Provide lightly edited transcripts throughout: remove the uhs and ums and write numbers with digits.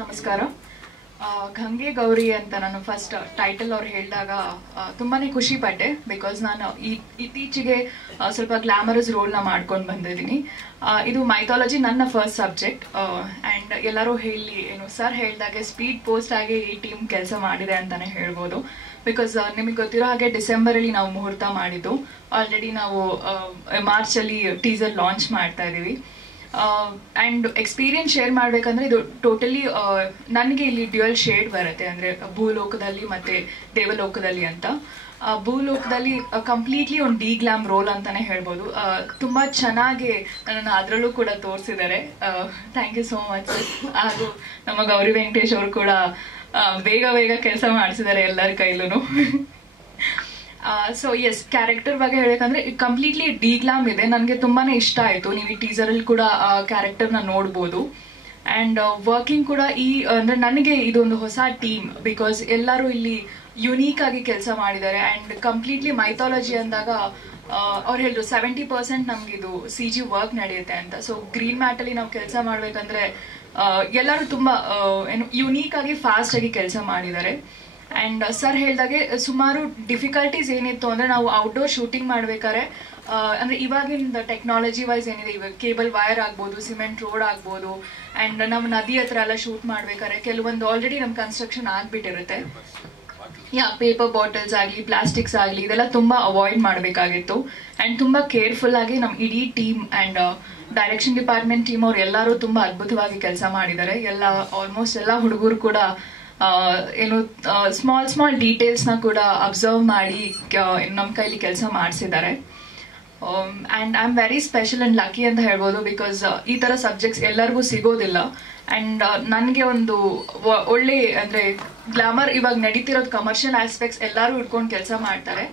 ನಮಸ್ಕಾರ. ಗಂಗೆ ಗೌರಿ ಅಂತ ನಾನು ಫಸ್ಟ್ ಟೈಟಲ್ ಅವ್ರು ಹೇಳಿದಾಗ ತುಂಬಾನೇ ಖುಷಿ ಪಟ್ಟೆ. ಬಿಕಾಸ್ ನಾನು ಇತ್ತೀಚೆಗೆ ಸ್ವಲ್ಪ ಗ್ಲಾಮರಸ್ ರೋಲ್ನ ಮಾಡ್ಕೊಂಡು ಬಂದಿದ್ದೀನಿ. ಇದು ಮೈಥಾಲಜಿ ನನ್ನ ಫಸ್ಟ್ ಸಬ್ಜೆಕ್ಟ್. ಆ್ಯಂಡ್ ಎಲ್ಲರೂ ಹೇಳಿ ಏನು ಸರ್ ಹೇಳಿದಾಗೆ ಸ್ಪೀಡ್ ಪೋಸ್ಟ್ ಆಗಿ ಈ ಟೀಮ್ ಕೆಲಸ ಮಾಡಿದೆ ಅಂತಾನೆ ಹೇಳ್ಬೋದು. ಬಿಕಾಸ್ ನಿಮಗೆ ಗೊತ್ತಿರೋ ಹಾಗೆ ಡಿಸೆಂಬರಲ್ಲಿ ನಾವು ಮುಹೂರ್ತ ಮಾಡಿದ್ದು. ಆಲ್ರೆಡಿ ನಾವು ಮಾರ್ಚಲ್ಲಿ ಟೀಸರ್ ಲಾಂಚ್ ಮಾಡ್ತಾ ಇದ್ದೀವಿ. ಆ್ಯಂಡ್ ಎಕ್ಸ್ಪೀರಿಯನ್ಸ್ ಶೇರ್ ಮಾಡಬೇಕಂದ್ರೆ ಇದು ಟೋಟಲಿ ನನಗೆ ಇಲ್ಲಿ ಡ್ಯುಯಲ್ ಶೇಡ್ ಬರುತ್ತೆ. ಅಂದರೆ ಭೂಲೋಕದಲ್ಲಿ ಮತ್ತು ದೇವಲೋಕದಲ್ಲಿ ಅಂತ. ಭೂಲೋಕದಲ್ಲಿ ಕಂಪ್ಲೀಟ್ಲಿ ಒಂದು ಡಿ ಗ್ಲಾಮ್ ರೋಲ್ ಅಂತಾನೆ ಹೇಳ್ಬೋದು. ತುಂಬ ಚೆನ್ನಾಗಿ ನನ್ನನ್ನು ಅದರಲ್ಲೂ ಕೂಡ ತೋರಿಸಿದ್ದಾರೆ. Thank you so much. ಹಾಗೂ ನಮ್ಮ ಗೌರಿ ವೆಂಕಟೇಶ್ ಅವರು ಕೂಡ ಬೇಗ ಕೆಲಸ ಮಾಡಿಸಿದ್ದಾರೆ ಎಲ್ಲರ ಕೈಲೂ. ಸೊ ಎಸ್, ಕ್ಯಾರೆಕ್ಟರ್ ಬಗ್ಗೆ ಹೇಳಬೇಕಂದ್ರೆ ಕಂಪ್ಲೀಟ್ಲಿ ಡಿ ಗ್ಲಾಮ್ ಇದೆ. ನನಗೆ ತುಂಬಾನೇ ಇಷ್ಟ ಆಯಿತು. ನೀವು ಈ ಟೀಸರಲ್ಲಿ ಕೂಡ ಆ ಕ್ಯಾರೆಕ್ಟರ್ನ ನೋಡ್ಬೋದು. ಆ್ಯಂಡ್ ವರ್ಕಿಂಗ್ ಕೂಡ ಅಂದರೆ ನನಗೆ ಇದೊಂದು ಹೊಸ ಟೀಮ್. ಬಿಕಾಸ್ ಎಲ್ಲರೂ ಇಲ್ಲಿ ಯುನೀಕ್ ಆಗಿ ಕೆಲಸ ಮಾಡಿದ್ದಾರೆ. ಆ್ಯಂಡ್ ಕಂಪ್ಲೀಟ್ಲಿ ಮೈಥಾಲಜಿ ಅಂದಾಗ ಅವ್ರು ಹೇಳಿದ್ರು 70% ನಮಗಿದು CG ವರ್ಕ್ ನಡೆಯುತ್ತೆ ಅಂತ. ಸೊ ಗ್ರೀನ್ ಮ್ಯಾಟಲ್ಲಿ ನಾವು ಕೆಲಸ ಮಾಡಬೇಕಂದ್ರೆ ಎಲ್ಲರೂ ತುಂಬ ಏನು ಯುನೀಕ್ ಆಗಿ ಫಾಸ್ಟ್ ಆಗಿ ಕೆಲಸ ಮಾಡಿದ್ದಾರೆ. ಆ್ಯಂಡ್ ಸರ್ ಹೇಳಿದಾಗೆ ಸುಮಾರು ಡಿಫಿಕಲ್ಟೀಸ್ ಏನಿತ್ತು ಅಂದರೆ ನಾವು ಔಟ್ಡೋರ್ ಶೂಟಿಂಗ್ ಮಾಡ್ಬೇಕಾದ್ರೆ ಅಂದರೆ ಇವಾಗಿನ ಟೆಕ್ನಾಲಜಿ ವೈಸ್ ಏನಿದೆ, ಇವಾಗ ಕೇಬಲ್ ವೈರ್ ಆಗ್ಬೋದು, ಸಿಮೆಂಟ್ ರೋಡ್ ಆಗ್ಬೋದು. ಆ್ಯಂಡ್ ನಾವು ನದಿ ಹತ್ರ ಎಲ್ಲ ಶೂಟ್ ಮಾಡ್ಬೇಕಾದ್ರೆ ಕೆಲವೊಂದು ಆಲ್ರೆಡಿ ನಮ್ಮ ಕನ್ಸ್ಟ್ರಕ್ಷನ್ ಆಗಿಬಿಟ್ಟಿರುತ್ತೆ. ಪೇಪರ್ ಬಾಟಲ್ಸ್ ಆಗಲಿ, ಪ್ಲಾಸ್ಟಿಕ್ಸ್ ಆಗಲಿ, ಇದೆಲ್ಲ ತುಂಬ ಅವಾಯ್ಡ್ ಮಾಡಬೇಕಾಗಿತ್ತು. ಆ್ಯಂಡ್ ತುಂಬ ಕೇರ್ಫುಲ್ ಆಗಿ ನಮ್ಮ ಇಡೀ team and direction department team ಅವ್ರು ಎಲ್ಲರೂ ತುಂಬ ಅದ್ಭುತವಾಗಿ ಕೆಲಸ ಮಾಡಿದ್ದಾರೆ. ಆಲ್ಮೋಸ್ಟ್ ಎಲ್ಲ ಹುಡುಗರು ಕೂಡ ಏನು ಸ್ಮಾಲ್ ಡೀಟೇಲ್ಸ್ನ ಕೂಡ ಅಬ್ಸರ್ವ್ ಮಾಡಿ ನಮ್ಮ ಕೈಲಿ ಕೆಲಸ ಮಾಡಿಸಿದ್ದಾರೆ. And I am very special and lucky ಅಂತ ಹೇಳ್ಬೋದು. ಬಿಕಾಸ್ ಈ ಥರ ಸಬ್ಜೆಕ್ಟ್ಸ್ ಎಲ್ಲರಿಗೂ ಸಿಗೋದಿಲ್ಲ. ಆ್ಯಂಡ್ ನನಗೆ ಒಂದು ಒಳ್ಳೆ ಅಂದರೆ ಗ್ಲಾಮರ್ ಇವಾಗ ನಡೀತಿರೋದು ಕಮರ್ಷಿಯಲ್ ಆಸ್ಪೆಕ್ಟ್ಸ್ ಎಲ್ಲರೂ ಇಟ್ಕೊಂಡು ಕೆಲಸ ಮಾಡ್ತಾರೆ.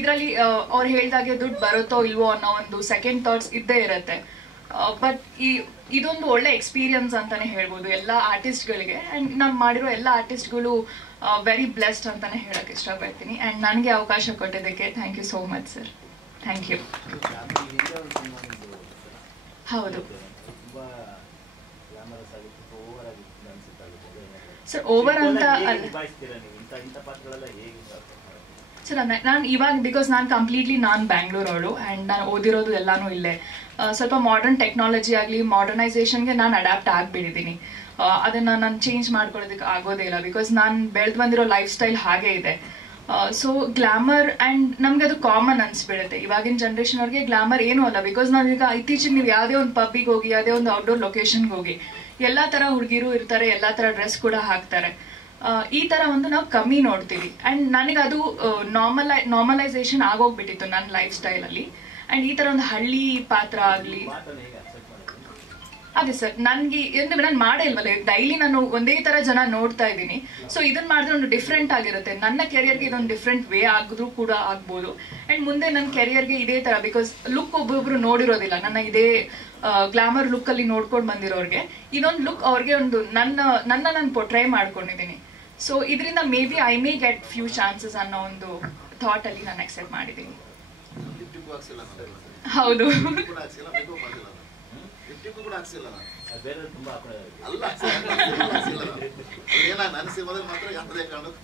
ಇದರಲ್ಲಿ ಅವ್ರು ಹೇಳಿದಾಗೆ ದುಡ್ಡು ಬರುತ್ತೋ ಇಲ್ವೋ ಅನ್ನೋ ಒಂದು ಸೆಕೆಂಡ್ ಥಾಟ್ಸ್ ಇದ್ದೇ ಇರುತ್ತೆ. ಬಟ್ ಇದೊಂದು ಒಳ್ಳೆ ಎಕ್ಸ್ಪೀರಿಯನ್ಸ್ ಅಂತಾನೆ ಹೇಳ್ಬೋದು ಎಲ್ಲ ಆರ್ಟಿಸ್ಟ್ಗಳಿಗೆ. ಆ್ಯಂಡ್ ನಾನು ಮಾಡಿರೋ ಎಲ್ಲ ಆರ್ಟಿಸ್ಟ್ಗಳು ವೆರಿ ಬ್ಲೆಸ್ಡ್ ಅಂತಾನೆ ಹೇಳಕ್ಕೆ ಇಷ್ಟಪಡ್ತೀನಿ. ಆ್ಯಂಡ್ ನನಗೆ ಅವಕಾಶ ಕೊಟ್ಟಿದ್ದಕ್ಕೆ thank you so much sir. Thank you. ಹೌದು ಸರ್, ಓವರ್ ಅಂತ ಅಲ್ಲ ಸರ್. ನಾನು ಇವಾಗ ಬಿಕಾಸ್ ನಾನು ಕಂಪ್ಲೀಟ್ಲಿ ಬ್ಯಾಂಗ್ಳೂರವಳು ಆ್ಯಂಡ್ ನಾನು ಓದಿರೋದು ಎಲ್ಲಾನು ಇಲ್ಲೇ. ಸ್ವಲ್ಪ ಮಾಡರ್ನ್ ಟೆಕ್ನಾಲಜಿ ಆಗಲಿ, ಮಾಡರ್ನೈಸೇಷನ್ಗೆ ನಾನು ಅಡ್ಯಾಪ್ಟ್ ಆಗಿಬಿಟ್ಟಿದ್ದೀನಿ. ಅದನ್ನು ನಾನು ಚೇಂಜ್ ಮಾಡ್ಕೊಳ್ಳೋದಕ್ಕೆ ಆಗೋದೇ ಇಲ್ಲ. ಬಿಕಾಸ್ ನಾನು ಬೆಳೆದು ಬಂದಿರೋ ಲೈಫ್ ಸ್ಟೈಲ್ ಹಾಗೇ ಇದೆ. ಸೊ ಗ್ಲಾಮರ್ ಆ್ಯಂಡ್ ನಮ್ಗೆ ಅದು ಕಾಮನ್ ಅನ್ಸ್ಬಿಡುತ್ತೆ. ಇವಾಗಿನ ಜನ್ರೇಷನ್ ಅವ್ರಿಗೆ ಗ್ಲಾಮರ್ ಏನೂ ಅಲ್ಲ. ಬಿಕಾಸ್ ನಾವೀಗ ಇತ್ತೀಚೆಗೆ ನೀವು ಯಾವುದೇ ಒಂದು ಪಬ್ಬಿಗೆ ಹೋಗಿ, ಯಾವುದೇ ಒಂದು ಔಟ್ಡೋರ್ ಲೊಕೇಶನ್ಗೆ ಹೋಗಿ, ಎಲ್ಲ ಥರ ಹುಡುಗಿರು ಇರ್ತಾರೆ, ಎಲ್ಲ ಥರ ಡ್ರೆಸ್ ಕೂಡ ಹಾಕ್ತಾರೆ. ಈ ಥರ ಒಂದು ನಾವು ಕಮ್ಮಿ ನೋಡ್ತೀವಿ. ಆ್ಯಂಡ್ ನನಗೆ ಅದು ನಾರ್ಮಲೈಸೇಷನ್ ಆಗೋಗ್ಬಿಟ್ಟಿತ್ತು ನನ್ನ ಲೈಫ್ ಸ್ಟೈಲಲ್ಲಿ. ಆ್ಯಂಡ್ ಈ ಥರ ಒಂದು ಹಳ್ಳಿ ಪಾತ್ರ ಆಗಲಿ, ಅದೇ ಸರ್, ನನಗೆ ಅಂದರೆ ನಾನು ಮಾಡೇ ಇಲ್ವಲ್ಲ. ಡೈಲಿ ನಾನು ಒಂದೇ ಥರ ಜನ ನೋಡ್ತಾ ಇದ್ದೀನಿ. ಸೊ ಇದನ್ನ ಮಾಡಿದ್ರೆ ಒಂದು ಡಿಫ್ರೆಂಟ್ ಆಗಿರುತ್ತೆ. ನನ್ನ ಕೆರಿಯರ್ಗೆ ಇದೊಂದು ಡಿಫ್ರೆಂಟ್ ವೇ ಆಗಿದ್ರೂ ಕೂಡ ಆಗ್ಬೋದು. ಆ್ಯಂಡ್ ಮುಂದೆ ನನ್ನ ಕೆರಿಯರ್ಗೆ ಇದೇ ಥರ, ಬಿಕಾಸ್ ಲುಕ್ ಒಬ್ಬೊಬ್ರು ನೋಡಿರೋದಿಲ್ಲ. ನನ್ನ ಇದೇ ಗ್ಲಾಮರ್ ಲುಕ್ಕಲ್ಲಿ ನೋಡ್ಕೊಂಡು ಬಂದಿರೋರಿಗೆ ಇದೊಂದು ಲುಕ್ ಅವ್ರಿಗೆ ಒಂದು ನಾನು ಪೊಟ್ರೈ ಮಾಡ್ಕೊಂಡಿದ್ದೀನಿ. ಸೊ ಇದರಿಂದ may be I may get few chances ಅನ್ನೋ ಒಂದು ಥಾಟಲ್ಲಿ ನಾನು ಎಕ್ಸೆಪ್ಟ್ ಮಾಡಿದ್ದೀನಿ. ಹೌದು ನನ್ನ ಸಿನಿಮಾದಲ್ಲಿ ಮಾತ್ರ ಯಾವುದೇ ಕಾರಣಕ್ಕೂ